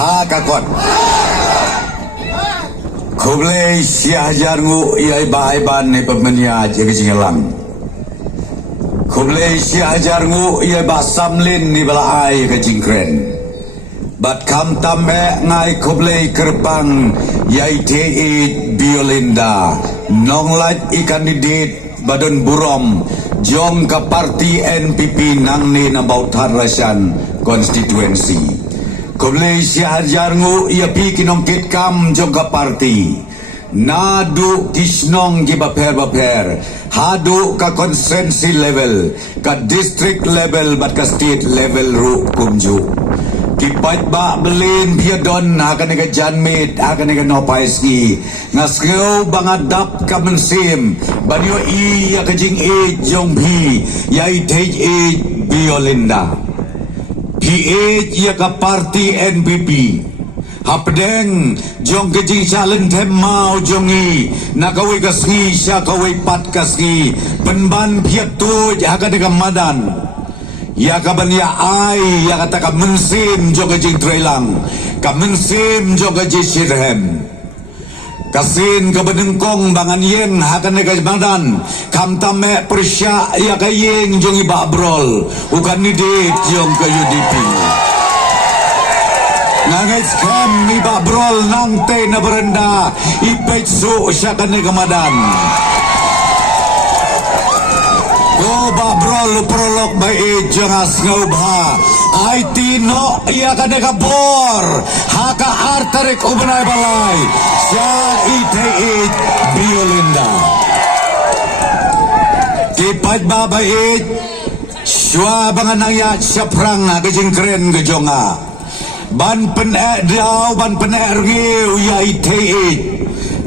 ha kakot kublai siajar ngu iai baiban ne pemenia jaga jingelang kublai siajar ngu iai basamlin ni balai ke jingkren bat kam tamme ngai kublai kerbang yai te biolinda nonglat ikan didit badan burom jom ke parti NPP nang ni na bautan rasan konstituensi kublai siajar ngu ia pi kinongkit kam jom ke parti nadu kisnong gi baper hadu ka konsensi level ka district level bat ka state level ru kumju kipat ba belin biadon akan ega janmit akan ega nopaiski ngasgau bangadap ka mensim banyo i ya kajing e jong bi yai tej e biolinda PH ya ka parti NPP hapdeng jong kajing challenge them mau jongi nakawai kasgi sya kawai pat kasgi penban piat tu akan ega madan ya kaban ya ai ya kata ka mensim jo kajing trelang ka mensim jo kajing sirhem kasin ka benengkong bangan yen hakan ka badan kam tame persya ya kayeng jong iba brol ukan nidit jong ka UDP nangis kam iba brol nang te na berenda ipet su sya kan ka madan Ba brol prolog ba jangas ngobha ai tino ia kada kabor haka artarik ubnai balai sa ite biolinda kipat ba shwa banganang ya saprang gajing keren gajonga ban pene daw ban pene rgiu ya ite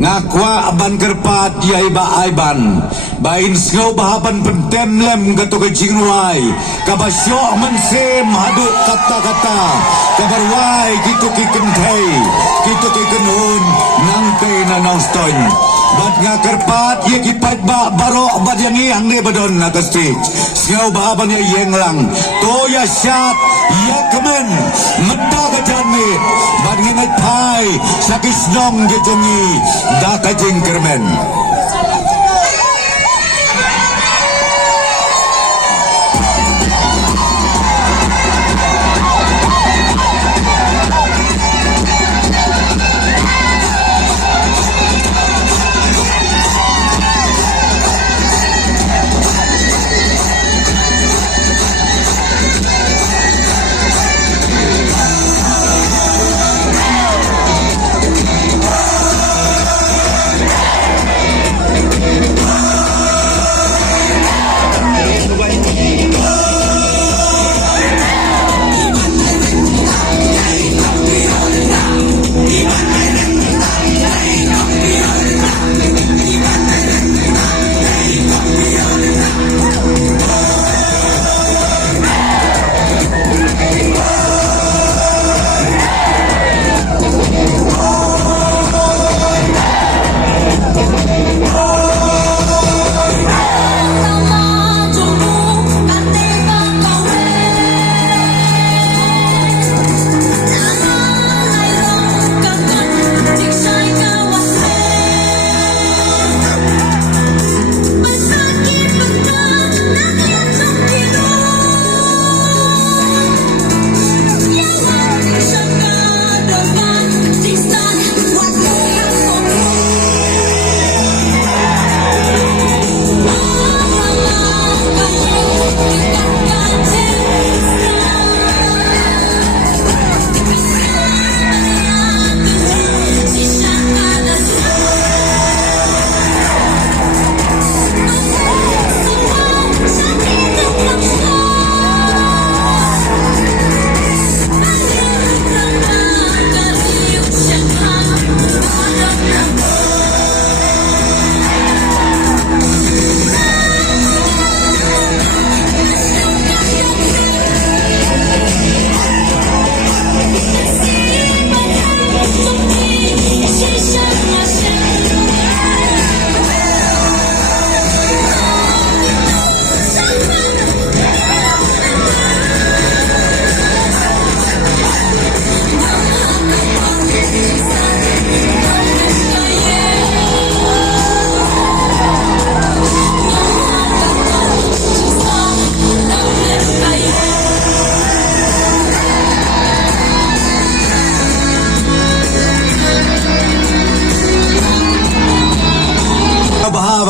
ngakwa ban kerpat yai ba aiban bain sngau bahapan pentem lem gato ke jingwai kabasyo mensim hadu kata-kata kabarwai gitu ki kentai gitu ki kenun nangte na nongstoin bat ngakerpat ye kipat ba baro bat yang iang ne badon na kastik sngau bahapan ya yenglang to ya syat ya kemen meda kajani bat ngingat pai sakis nong gejongi da kajing kermen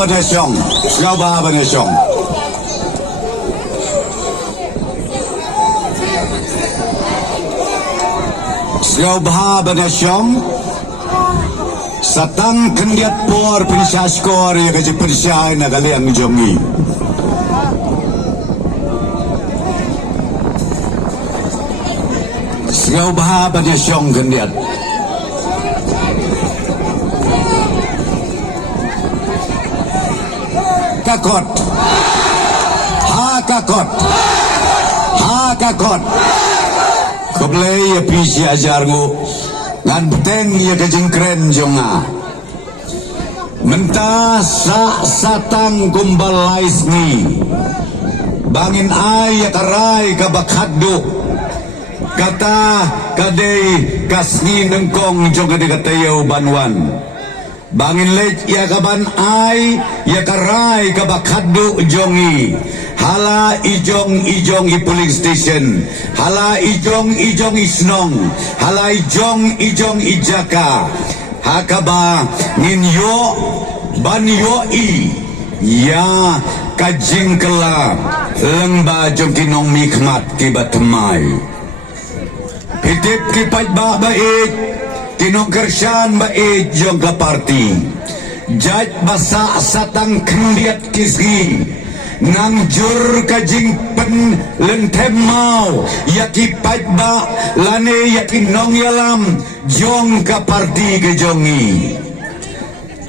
Banesiong, Sgau Baha Banesiong. Sgau Baha Banesiong. Satang kendiat por pinsya skor ya kaji pinsya na kaliang jongi. Sgau Baha Banesiong kendiat. Kakot. Kakot. Kakot. Kublai ya pisi ajarmu ngan beteng ya kejingkren jonga. Mentah satang kumbal laisni. Bangin ay ya karay kabakaduk. Kata kadai kasni nengkong jonga de katayo banwan. Bangin lej ya kaban ay ya karay kabakadu jongi. Hala ijong i police station. Hala ijong i snong. Hala ijong i jaka. Hakaba ninyo banyo i ya kajingkela lengba jong kinong mikmat kibatamay. Pitip kipat ba baik tinong kersyan baik jong ka party. Jat basa satang kendiat kisgi ngang jur kajing pen lentem mau yaki pat ba lane yaki nong yalam jong ka party ke jongi.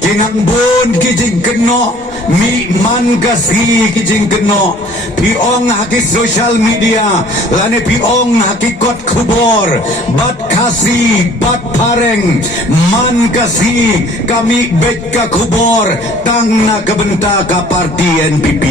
Kinang bun kijing keno mi man kasi kijing keno piong haki social media lane piong haki kot kubor bat kasi bat pareng man kasi kami bet ka kubor tang na kabenta ka party NPP.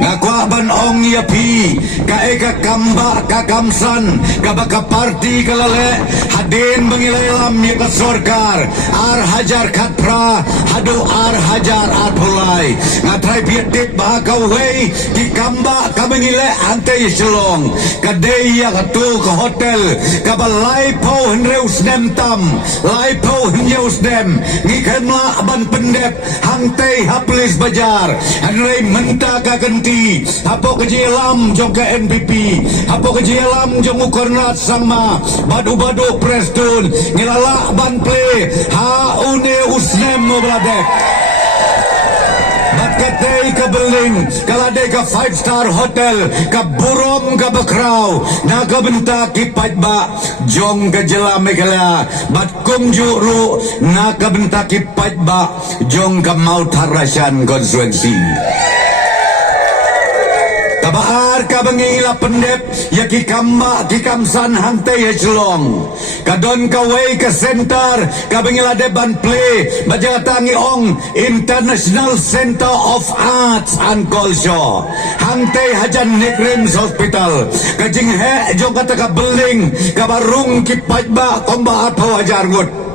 Ngakwa ban ong yapi kae ka kamba ka kamsan ka baka party kalale hadin bangilaylam ya ka sorkar ar hajar katpra hadu ar hajar ar pulai ngatrai piatit bah ka wei di kamba ka bangile ante selong ka deya ka tu ka hotel ka balai pau henreus nem tam lai pau henreus nem ngikemla ban pendep hangtei haplis bajar henrei menta ka genti hapo kejilam jong ke NPP hapo kejilam jong ukornat sama badu-badu presdun ngilala ban play ha une usnem mo bladek bat katei ka beling kalade ka 5-star hotel ka burom ka bakraw na ka benta kipat ba jong ka jelam kala bat kum juru na ka benta kipat ba jong ka Mount Harasan konstituensi. Kabaar ka bangila pendep ya ki kamba ki kamsan hante ya jelong kadon ka way ka center ka bangila deban play bajatangi ong International Center of Arts and Culture hante hajan Nickrems Hospital kajing he jong kata ka beling kabarung ki pajba komba atau ajar ngut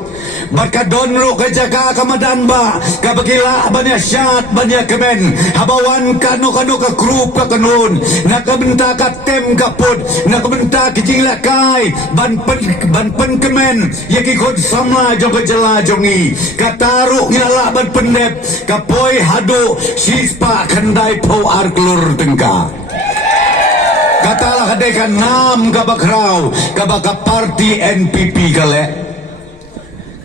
Barka donro ke jaga kamadan ba kabagila banya syat banya kemen habawan kano ka grup ka kanun nakabenta ka tem kaput nakabenta kijing lakai ban pen kemen yaki kod sama jong jela jongi kataru ngala ban pendep kapoi hadu sispa kandai po arklur tengka katalah hadekan nam kabakraw kabaka party NPP kale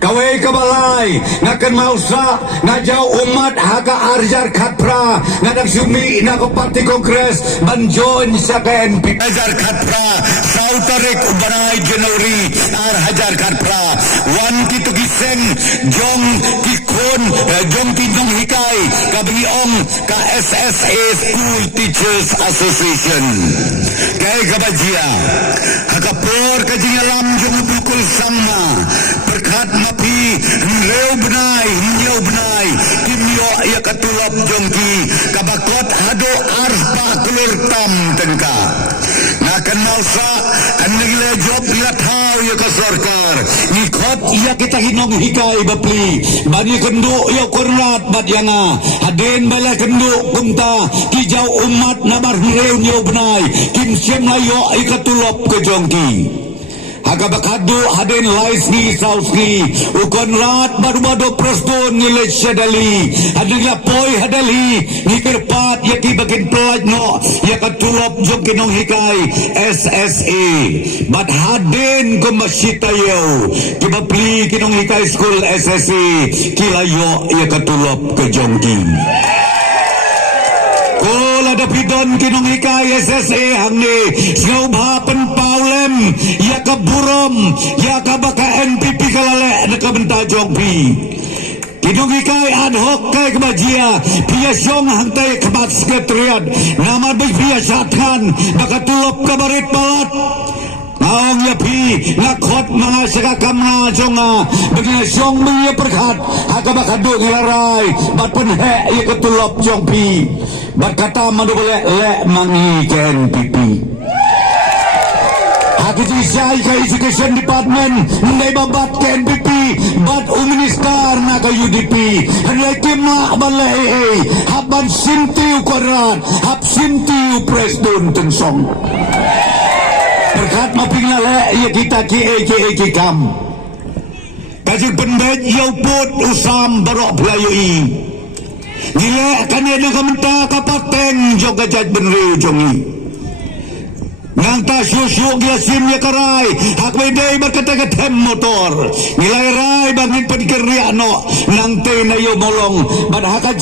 kawai kabalai ngakan mausa ngajau umat haka arjar katpra ngadak sumi na ko parti kongres banjon sa KNP arjar katpra sautarik ubanai Januari ar hajar katpra wan kitu giseng jong kikon jong tinjong hikai kabagi ong ka SSA School Teachers Association kay kabajia haka por kajingalam jong bukul sama berkat mapi nileu benai kimyo ya katulap jongki kabakot hado arpa kulur tam tengka ngakan nausa anigile job latau ya kasorkar ngikot ya kita hinong hikai bapli bani kendu ya kornat bat yanga haden bala kendu kumta kijau umat nabar nileu benai kim siem layo ikatulap ke jongki Agabakado hadin laisni sausni ukon rat baru-baru preston nilai syadali hadin lapoi hadali nikirpat yaki bakin pelaj no yakatulop jong kinong hikay SSA bat hadin kumasitayaw kibapli kinong hikay school SSA kilayo yakatulop ke jongki Kola dapidon kinong hikay SSA hangni singaubhapan paulem yaka burom yaka baka NPP kalale nakabenta jongpi kinong hikay ad hoc kay kabajia pia syong hangtay kabat sekretariat namar bay pia syatkan baka tulop kabarit palat Naong yapi nakot mga sagakam nga jonga bagina syong mga perkat haka bakado ngelaray bat penhe iya ketulop jong pi bat kata madu boleh le mangi ke NPP haki tisay ka education department nday babat ke NPP bat uministar na ka UDP hanay kima balay haban sintiu kodrat hap sintiu presdon tensong berkat mapinglala ia kita ki kam kajik pendet yauput usam barok pelayui nilai kanina kamenta kapateng jong kajat benriu jongi ngang ta syusyuk glasim ya karay hak wedai berkata-kata motor nilai rai bangin penikir no nang te na yo molong bad haka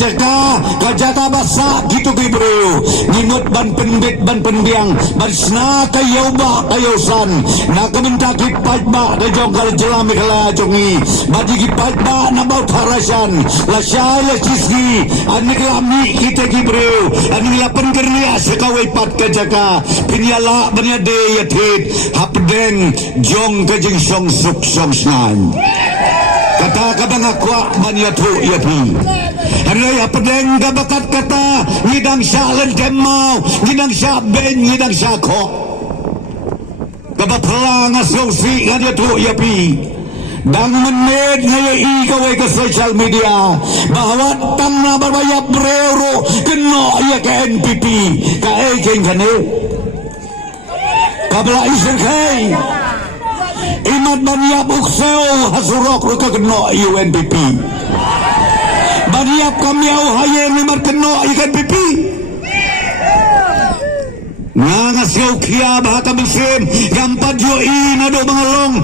kajaka basa gitu kibriu nimut ban pendit ban pendiang ban sna kayo ba kayo san na kamenta kipat ba da jongkal jelami kala jongi badi kipat ba na bau tarasan la syai la sisi anik lami kita kibriu anik la penikir sekawai pat kajaka pinyala banyade yatit hapden jong kajing song suk song snan kata kabang akwa banyatu yapi hanay hapden gabakat kata ngidang sya lendemau ngidang sya ben ngidang sya ko gabapelang asosiasi ngadiatu yapi dang menit ngayai kawai ke social media bahwa tangna berbayap bereuro kena ya ke NPP ka ejeng kane kabla isin kay imat banyap ukseo hasurok ruka kena UNPP banyap kamiyaw hayen imat kena UNPP ngasyaw kya bahaka bisim gampat join ado mangalong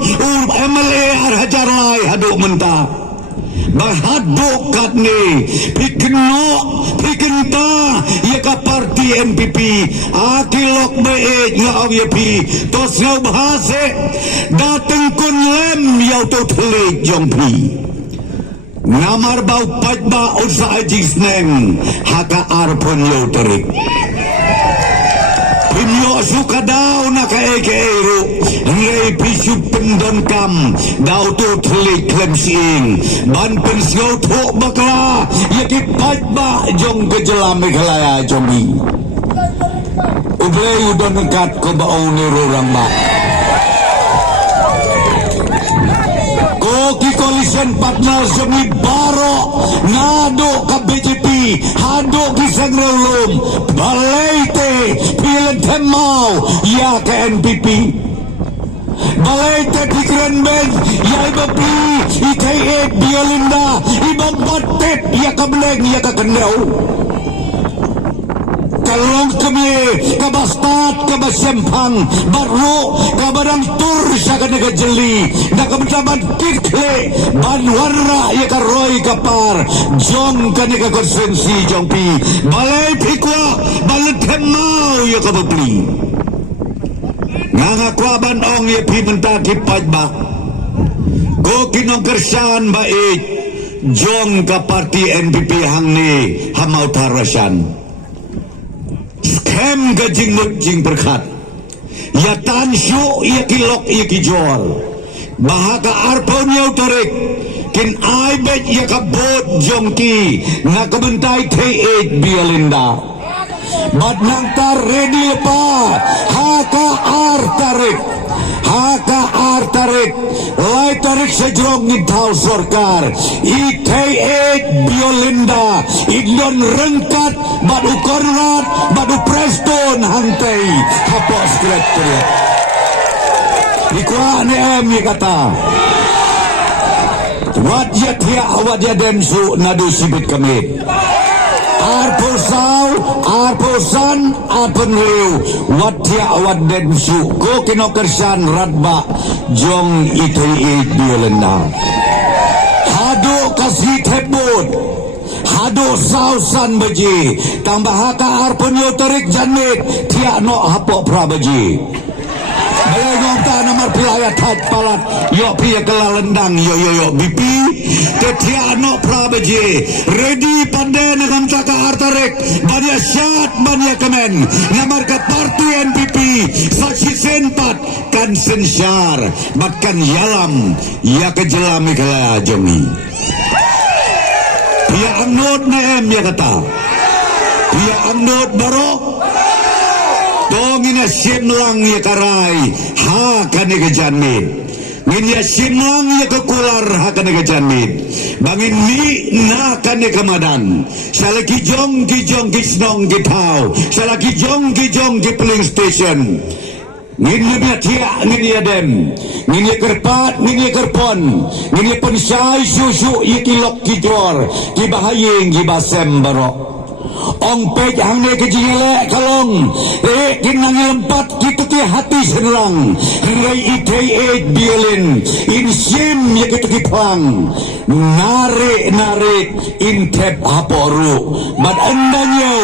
MLA arhajar lai hado menta bahado katne pikenta ya ka parti NPP akilok bae ngaw yapi tos ngaw bahase dateng kun lem yaw to thlik jongpi namar bau pajba usa ajisneng haka arpon yaw terik Pinyo suka daw na kaeke-ero ngay pisyup pendon kam daw to telik klemsing ban pensyaw to bakla yakipad ba jong kejelami kalaya jongi ublay udon nengkat ko baong ni rorang ba Koki coalition partner jongi baro nado ka BJP hado kisang rawlom balay te pilan temau ya ke NPP balay te pikiran ben ya ibapi IKA Biolinda ibang batet ya kableng ya kakendaw kalong kami kabastat kabasempang baru kabarang tur sa kanaga jeli nakabitaman kikle banwarra ya karoy kapar jong kanaga konsensi jong pi balay pikwa balit hemau ya kabapli ngangakwa banong ya pi mentakipad ba ko kinong kersan bait jong ka parti NPP hangni hamau tarasan Scam gajing mujing berkat ya tansyo ya kilok ya kijor bahaka arpon ya utarik kin aibet ya kabot jongki na kabentay T8 Biolinda bad nang tar ready pa haka artarik lay tarik sa jrong ngitaw sorkar IK8 Biolinda idlon rengkat badu korrat badu preston hantay hapos direktoriat Ikwa ni ya kata. Wat ya tia awat ya demsu nadu sibit kami. Arposan apenriu wat tia awat demsu ko kinokersan radba jong itei biolenda. Hado kasih tebut. Hado sausan baji tambah haka arpunyo terik janmit tia no hapok prabaji. Balai ngomta namar pilaya taj palat yo pia kelalendang yo bipi tetia no prabaji ready pandai nagam taka artarek bania syat bania kemen namar ke parti NPP saksi senpat kan sensyar batkan yalam ya kejelami kelaya jomi pia angnot na ya kata pia angnot barok dongina simlang ya karai ha kane kejanmit ngin ya simlang ya kekular ha kane kejanmit bangin ni na kane kemadan salaki jong ki snong ki tau salaki jong ki polling station ngin ya tia ngin ya dem ngin ya kerpat ngin ya kerpon ngin ya pensai susu ya kilok ki jor ki bahayeng ki basem barok ong pej hang ne ke jingele kalong kinang lempat kitu ki hati senrang ngai itei biolin in sim ya kitu ki pang nare in tep haporu bat andanyo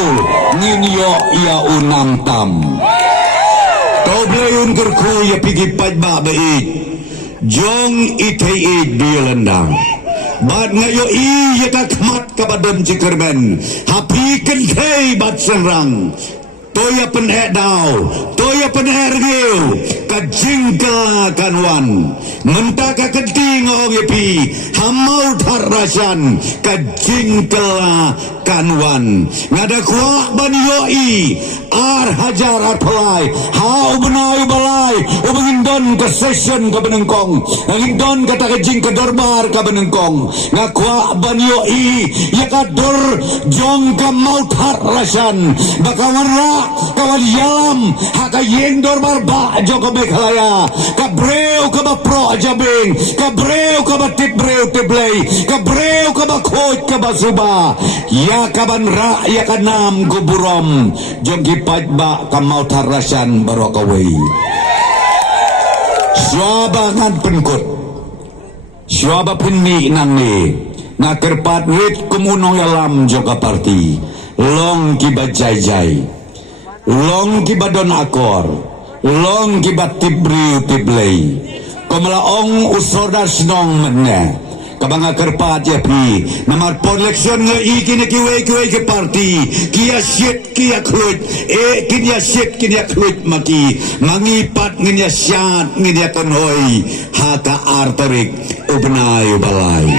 ninyo ya unam tam tobleun kerku ya pigi pajba bait jong itei biolendang bat ngayo iya kakmat kabadon cikerben hapi kentei bat serang toya penhedau toya penhergeu kajingkel kanwan mentaka kenting ong yepi hamau tarasan kajingkel kanwan ngada kuak ban yoi ar hajar ar pelai hau benai balai ubengindon ke session ke benengkong ngindon kata kajing ke dorbar ke benengkong ngakwa ban yoi ya kador jong ke mau tarasan bakawan ra kawan yalam haka yeng dorbar ba jong ke Meghalaya kabreu ke bapro jabing kabreu ke batip breu teblei kabreu ke bakoj ke basuba ya kaban ra ya kanam guburom jong gipaj ba kamau tarasan barokawai swabangan penkut swaba penni nang ni ngakerpat wit kumunong yalam joka parti long kiba jai long kiba don akor long kiba tibriu tiblei komalaong usodar snong menne kabanga kerpat ya pi namar election nga ikine kiwe ke parti kia shit kia klut kinya shit kinya klut maki mangipat nginya syat nginya konhoi haka arterik ubnai balai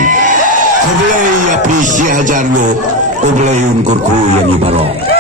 kublai ya pi si hajar lo ublayun kurku yang ibarok